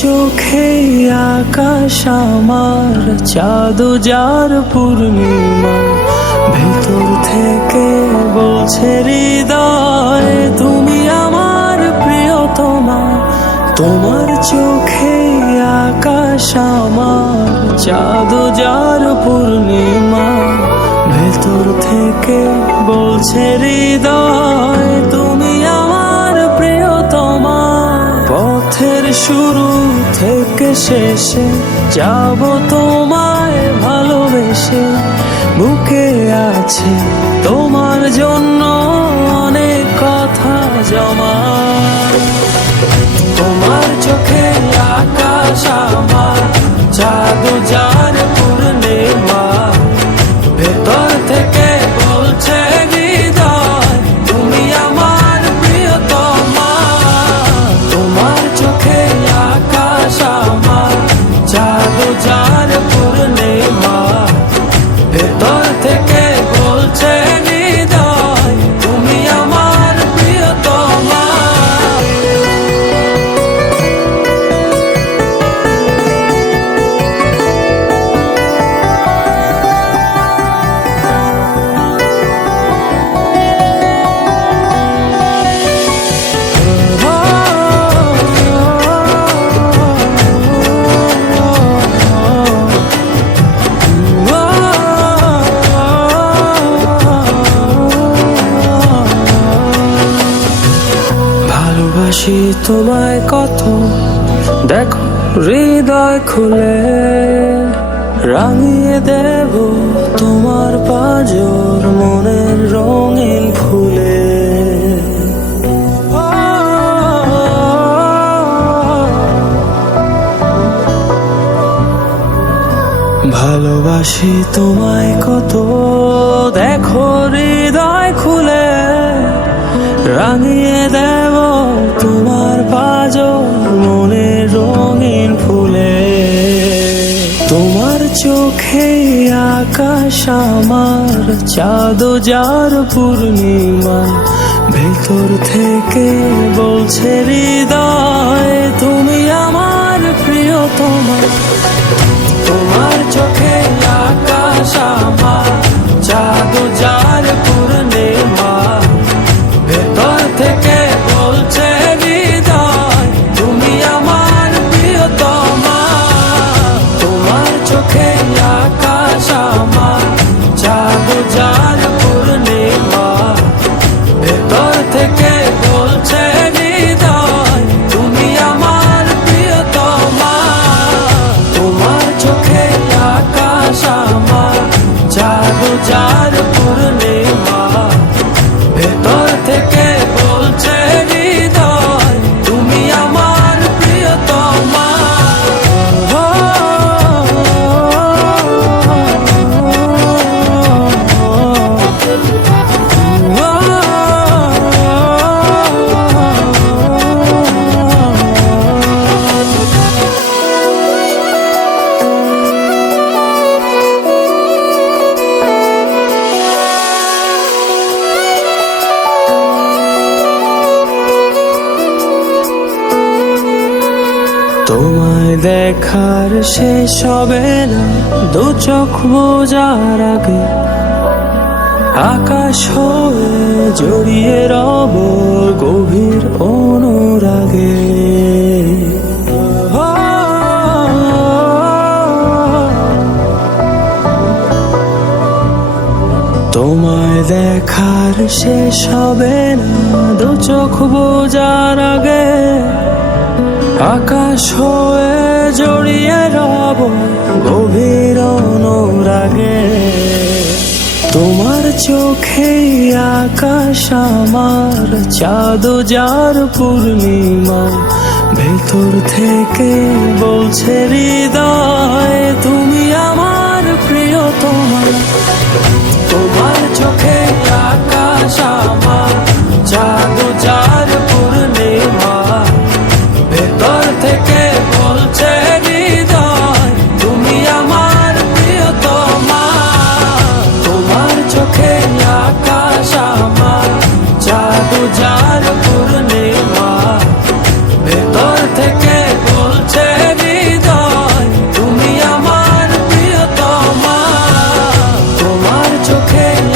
চোখে আকাশ আমার, চাঁদ যার পূর্ণিমা, ভেতর থেকে বলছে হৃদয় তুমি আমার প্রিয়তমা। তোমার চোখে আকাশ আমার, চাঁদ যার পূর্ণিমা, ভেতর থেকে বলছে হৃদয় তুমি আমার প্রিয়তমা। পথের শুরু থেকে শেষে যাব তোমায় ভালোবেসে, বুকে আছে তোমার জন্য অনেক কথা জমা। তোমার চোখে আকাশ আমার, চাঁদ যার পূর্ণিমা, ভেতর থেকে বলছে হৃদয় তুমি আমার প্রিয়তমা। তোমার চোখে আকাশ আমার, চাঁদ যার পূর্ণিমা, ভেতর থেকে বলছে হৃদয় তুমি আমার প্রিয়তমা। ভালোবাসি তোমায় কত, দেখো হৃদয় খুলে, রাঙিয়ে দেব তোমার পাঁজর মনের রঙিন ফুলে। ভালোবাসি তোমায় কত, দেখো হৃদয় খুলে, রাঙিয়ে দেব তোমার পাঁজর মনের রঙিন ফুলে। তোমার চোখে আকাশ আমার, চাঁদ যার পূর্ণিমা, ভেতর থেকে বলছে হৃদয় তুমি আমার প্রিয়তমা। তোমার চোখে আকাশ আমার, চাঁদ যার পূর্ণিমা, ভেতর থেকে বলছে হৃদয় তুমি আমার প্রিয়তমা। তোমার চোখে আকাশ আমার, চাঁদ যার পূর্ণিমা, ভেতর থেকে বলছে হৃদয় তুমি আমার প্রিয়তমা। তোমার চোখে আকাশ আমার, চাঁদ যার পূর্ণিমা, ভেতর থেকে বলছে হৃদয় তুমি আমার প্রিয়তমা। তোমায় দেখার শেষ হবে না দু চোখ বোঝার আগে, আকাশ হয়ে জড়িয়ে রব গভীর অনুরাগে। তোমায় দেখার শেষ হবে না দু চোখ বোঝার আগে, আকাশ হয়ে জড়িয়ে রব গভীর অনুরাগে। তোমার চোখে আকাশ আমার, চাঁদ যার পূর্ণিমা, ভেতর থেকে বলছে হৃদয় তুমি আমার প্রিয়তমা। তোমার চোখে আকাশ আমার, চাঁদ যার পূর্ণিমা, ভেতর থেকে বলছে হৃদয় তুমি আমার প্রিয়তমা। তোমার চোখে আকাশ আমার, চাঁদ যার পূর্ণিমা, ভেতর থেকে বলছে চোখে